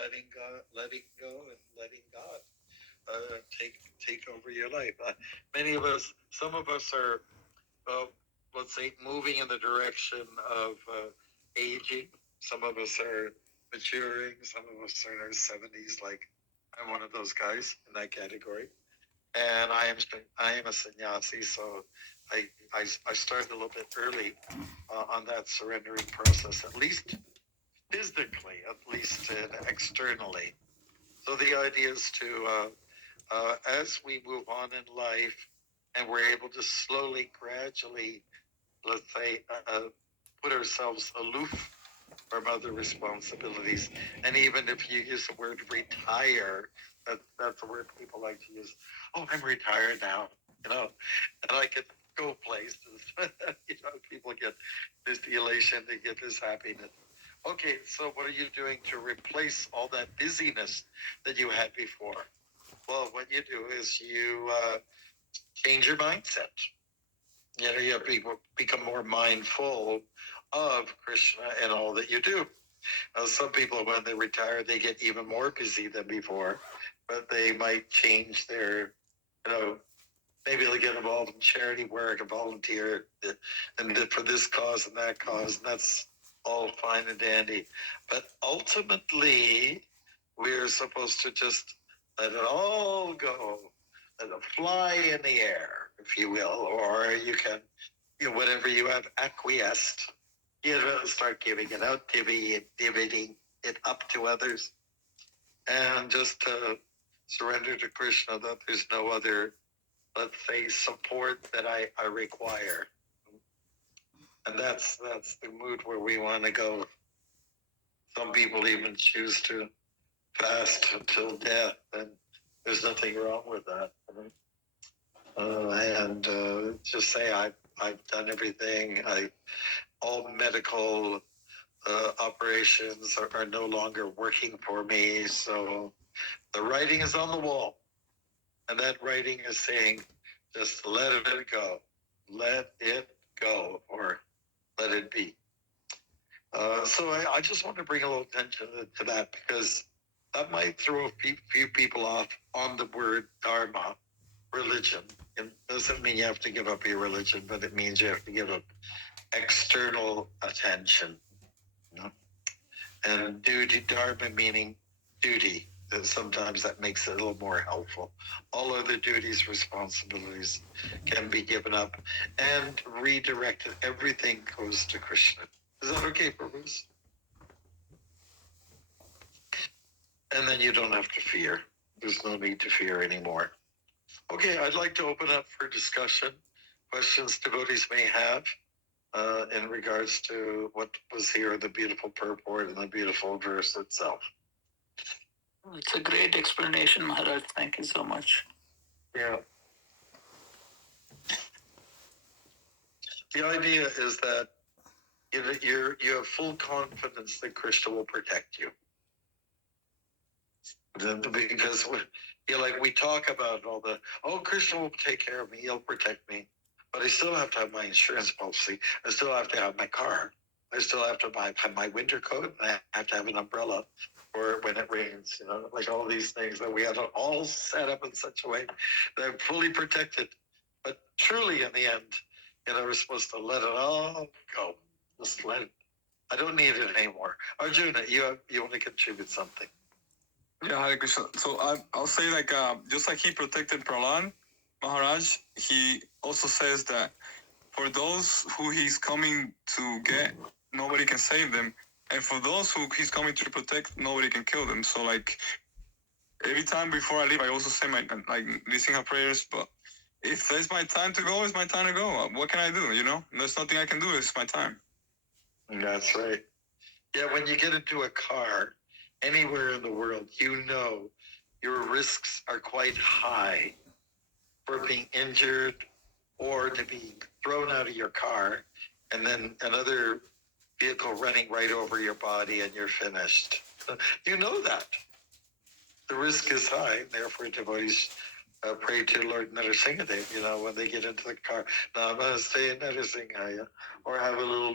letting go, and letting God take over your life. Many of us, some of us are, uh, let's say, moving in the direction of aging. Some of us are maturing. Some of us are in our 70s. Like I'm one of those guys in that category. And I am a sannyasi, so I started a little bit early on that surrendering process, at least physically, at least externally. So the idea is to, as we move on in life, and we're able to slowly, gradually, let's say, put ourselves aloof from other responsibilities. And even if you use the word retire, that's a word people like to use. Oh, I'm retired now, you know, and I can go places. People get this elation, they get this happiness. Okay, so what are you doing to replace all that busyness that you had before? Well, what you do is you change your mindset. You become more mindful of Krishna and all that you do. Some people, when they retire, they get even more busy than before, but they might change their, maybe they'll get involved in charity work and volunteer and for this cause and that cause, and that's all fine and dandy. But ultimately, we're supposed to just let it all go, let it fly in the air, if you will, or you can, whatever you have acquiesced, start giving it out, divvying it up to others, and just surrender to Krishna that there's no other, let's say, support that I require. And that's the mood where we want to go. Some people even choose to fast until death, and there's nothing wrong with that. And just say I've done everything. All medical operations are no longer working for me. So the writing is on the wall, and that writing is saying, just let it go, let it go, or let it be. So I just want to bring a little attention to that, because that might throw a few people off on the word Dharma, religion. It doesn't mean you have to give up your religion, but it means you have to give up external attention. And duty, Dharma meaning duty. And sometimes that makes it a little more helpful. All other duties, responsibilities can be given up and redirected. Everything goes to Krishna. Is that okay, Bruce? And then you don't have to fear. There's no need to fear anymore. Okay, I'd like to open up for discussion, questions devotees may have in regards to what was here, the beautiful purport and the beautiful verse itself. It's a great explanation, Maharaj. Thank you so much. Yeah. The idea is that you have full confidence that Krishna will protect you. Because we talk about all Krishna will take care of me, he'll protect me. But I still have to have my insurance policy. I still have to have my car. I still have to have my winter coat. And I have to have an umbrella for when it rains. Like all these things that we have to all set up in such a way that I'm fully protected. But truly, in the end, we're supposed to let it all go. Just let it. I don't need it anymore. Arjuna, you want to contribute something? Yeah, Hare Krishna. So I'll say just like he protected Prahlad, Maharaj, he also says that for those who he's coming to get, nobody can save them. And for those who he's coming to protect, nobody can kill them. So every time before I leave, I also say my Nrsimha prayers. But if it's my time to go, it's my time to go. What can I do? There's nothing I can do. It's my time. That's right. Yeah, when you get into a car, anywhere in the world, your risks are quite high for being injured or to be thrown out of your car and then another vehicle running right over your body and you're finished. You know that. The risk is high, therefore devotees pray to Lord Narasimhadev, when they get into the car. Namaste Narasimhaya, or have a little,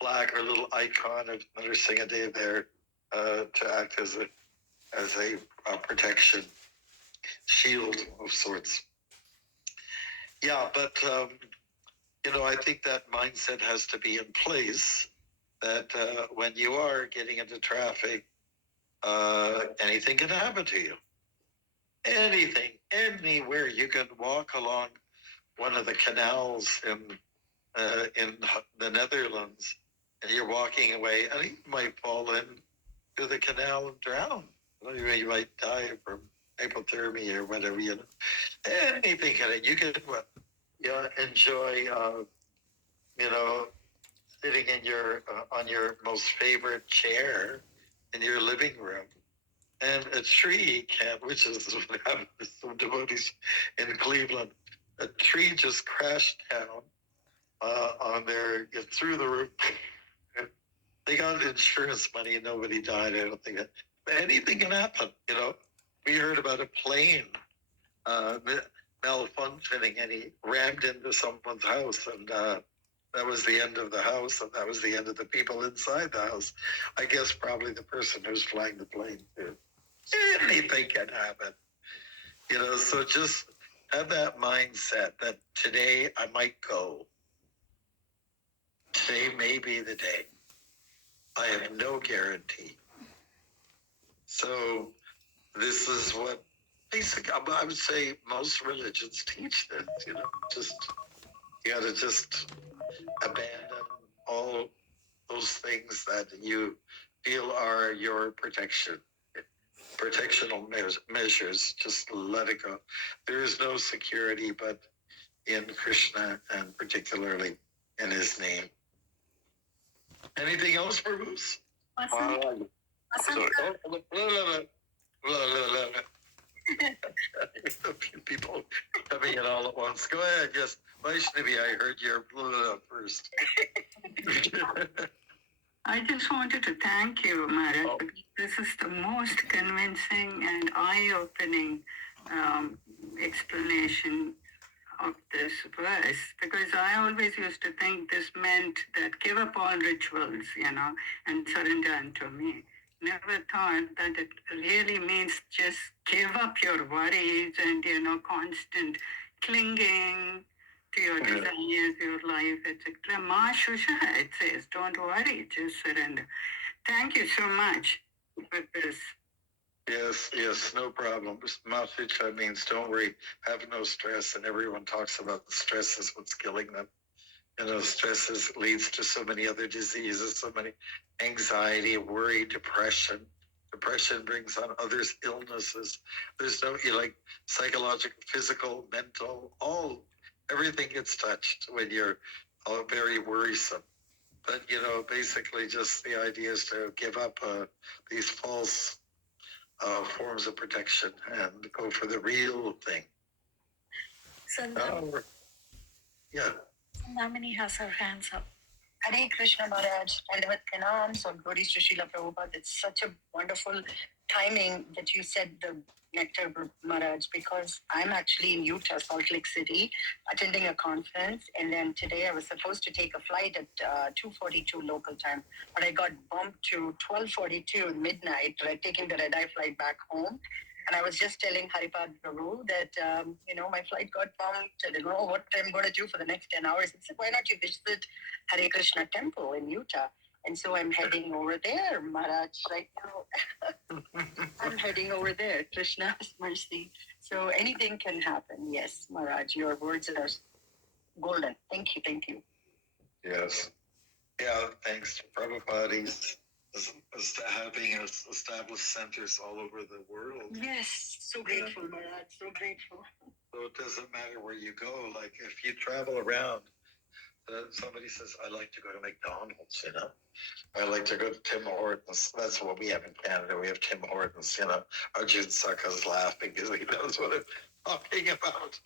plaque or little icon of Narasimhadev there to act as a protection shield of sorts. Yeah, but I think that mindset has to be in place. That when you are getting into traffic, anything can happen to you. Anything, anywhere. You can walk along one of the canals in the Netherlands, and you're walking away, and you might fall into the canal and drown. You might die from hypothermia or whatever. Anything can. You can enjoy. Sitting in your on your most favorite chair in your living room, and a tree can, which is what happened to some devotees in Cleveland. A tree just crashed down on their through the roof. They got insurance money and nobody died. I don't think that anything can happen. We heard about a plane malfunctioning, and he rammed into someone's house, and that was the end of the house, and that was the end of the people inside the house. I guess probably the person who's flying the plane too. Anything can happen. So just have that mindset that today I might go. Today may be the day. I have no guarantee. So this is what basically I would say most religions teach this. Just you got to just abandon all those things that you feel are your protectional measures. Just let it go. There is no security but in Krishna, and particularly in his name. Anything else, Bruce? People coming in all at once. Go ahead, yes. Vaishnavi, I heard your first. I just wanted to thank you, Maharaj, because this is the most convincing and eye-opening explanation of this verse, because I always used to think this meant that give up all rituals, and surrender unto me. Never thought that it really means just give up your worries and, constant clinging to your desires, your life, etc. Ma Shusha, it says, don't worry, just surrender. Thank you so much for this. Yes, no problem. Masucha means don't worry, have no stress, and everyone talks about stress is what's killing them. Stress leads to so many other diseases, so many anxiety, worry, depression. Depression brings on others' illnesses. There's no psychological, physical, mental, everything gets touched when you're very worrisome. But basically, just the idea is to give up these false forms of protection and go for the real thing. So Yeah. Namini has her hands up. Hare Krishna Maharaj, and with pranams or glories to Srila Prabhupada. It's such a wonderful timing that you said the nectar, Maharaj, because I'm actually in Utah, Salt Lake City, attending a conference, and then today I was supposed to take a flight at 2:42 local time, but I got bumped to 12:42 midnight, taking the red-eye flight back home. And I was just telling Haripad Prabhu that, my flight got bumped. I don't know what I'm going to do for the next 10 hours. He said, why not you visit Hare Krishna Temple in Utah? And so I'm heading over there, Maharaj, right now. I'm heading over there, Krishna's mercy. So anything can happen. Yes, Maharaj, your words are golden. Thank you. Yes. Yeah, thanks to Prabhupada. He's having us establish centers all over the world. Yes, so grateful, Maharaj, so grateful. So it doesn't matter where you go. Like if you travel around, somebody says, I like to go to McDonald's, I like to go to Tim Hortons. That's what we have in Canada. We have Tim Hortons, Arjun Saka's laughing because he knows what I'm talking about.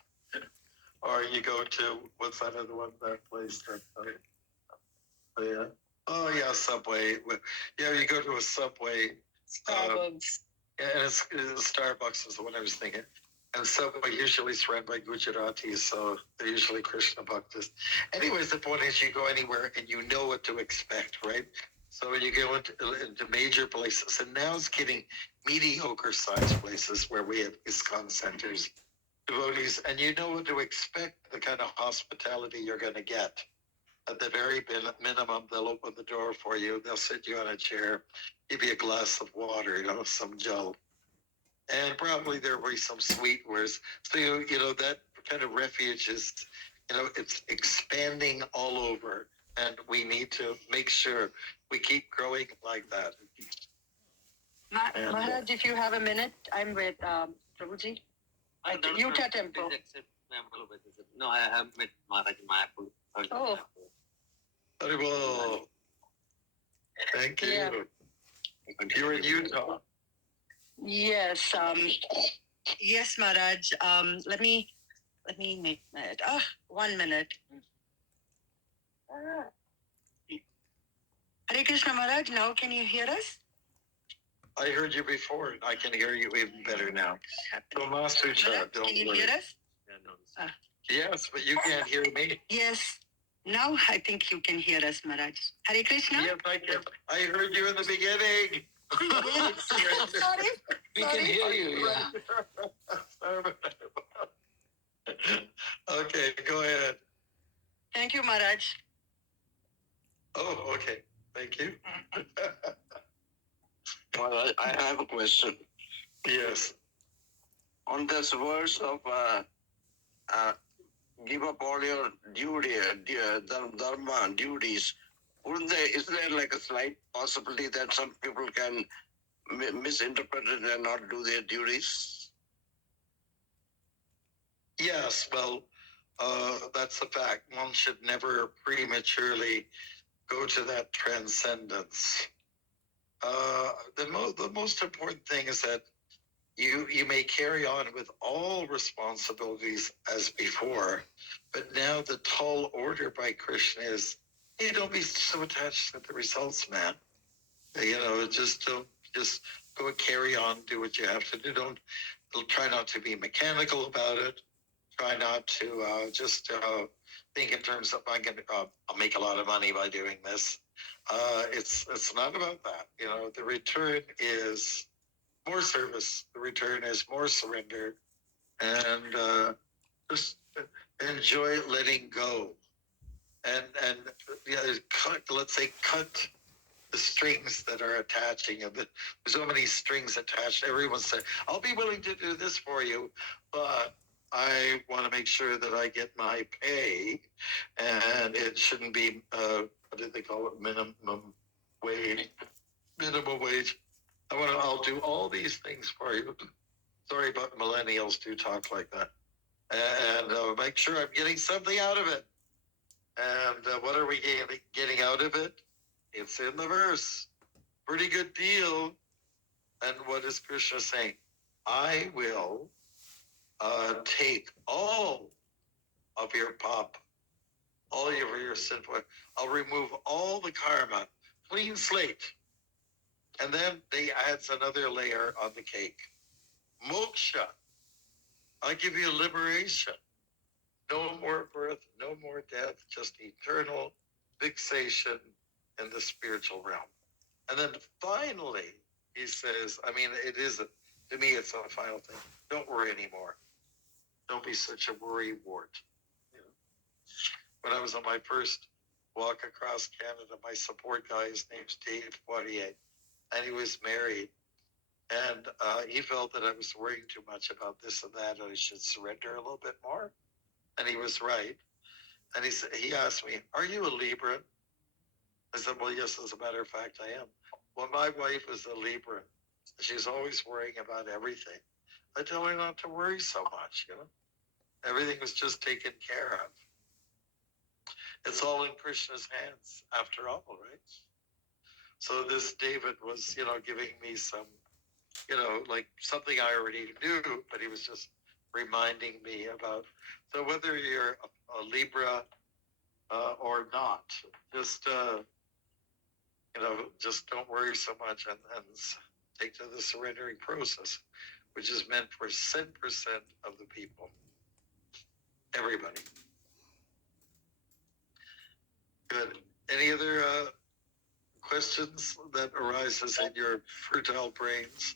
Or you go to, what's that other one, that place? Subway. Yeah, you go to a Subway. Starbucks. And it's Starbucks is the one I was thinking. And Subway usually is run by Gujaratis, so they're usually Krishna Bhaktas. Anyways, the point is you go anywhere and you know what to expect, right? So you go into major places, and now it's getting mediocre-sized places where we have ISKCON centers, devotees, and you know what to expect, the kind of hospitality you're going to get. At the very minimum, they'll open the door for you. They'll sit you on a chair, give you a glass of water, some gel. And probably there will be some sweetwares. So, that kind of refuge is, it's expanding all over. And we need to make sure we keep growing like that. Maharaj, if you have a minute, I'm with Prabhuji. Utah Temple. No, I have met Maharaj in Mayapur. Oh. Very well. Thank you. Yeah. You're in Utah. Yes. Yes, Maharaj. Let me make that. 1 minute. Hare Krishna Maharaj, now can you hear us? I heard you before. I can hear you even better now. So, Master Cha, don't Can you worry. hear us? Yes, but you can't hear me. Yes. Now I think you can hear us, Maharaj. Hare Krishna? Yes, I can. I heard you in the beginning. Yes. Sorry. We can hear you. Yeah. Okay, go ahead. Thank you, Maharaj. Oh, okay. Thank you. Well, I have a question. Yes. On this verse of give up all your dharma duties, is there like a slight possibility that some people can misinterpret it and not do their duties? Yes, well, that's a fact. One should never prematurely go to that transcendence. The most important thing is that you may carry on with all responsibilities as before, but now the tall order by Krishna is, hey, don't be so attached to the results, man. Just go and carry on, do what you have to do. Don't try not to be mechanical about it. Try not to just think in terms of I'll make a lot of money by doing this. It's not about that. The return is more service. The return is more surrender, and just enjoy letting go, and let's say cut the strings that are attaching. There's so many strings attached. Everyone said, "I'll be willing to do this for you, but I want to make sure that I get my pay, and it shouldn't be what do they call it? Minimum wage. Minimum wage. I'll do all these things for you." Sorry, but millennials do talk like that, and make sure I'm getting something out of it. And what are we getting out of it? It's in the verse. Pretty good deal. And what is Krishna saying? I will take all of your all of your sinful. I'll remove all the karma, clean slate. And then they adds another layer on the cake. Moksha. I give you liberation. No more birth, no more death, just eternal fixation in the spiritual realm. And then finally, he says, to me, it's a final thing. Don't worry anymore. Don't be such a worry wart. When I was on my first walk across Canada, my support guy, his name's Dave Poirier, and he was married. And he felt that I was worrying too much about this and that, and I should surrender a little bit more. And he was right. And he asked me, "Are you a Libra?" I said, "Well, yes, as a matter of fact, I am." Well, my wife is a Libra. She's always worrying about everything. I tell her not to worry so much, Everything was just taken care of. It's all in Krishna's hands, after all, right? So this David was, giving me some, like something I already knew, but he was just reminding me about. So whether you're a Libra or not, just just don't worry so much and take to the surrendering process, which is meant for 10% of the people. Everybody. Good. Any other questions that arises in your fertile brains?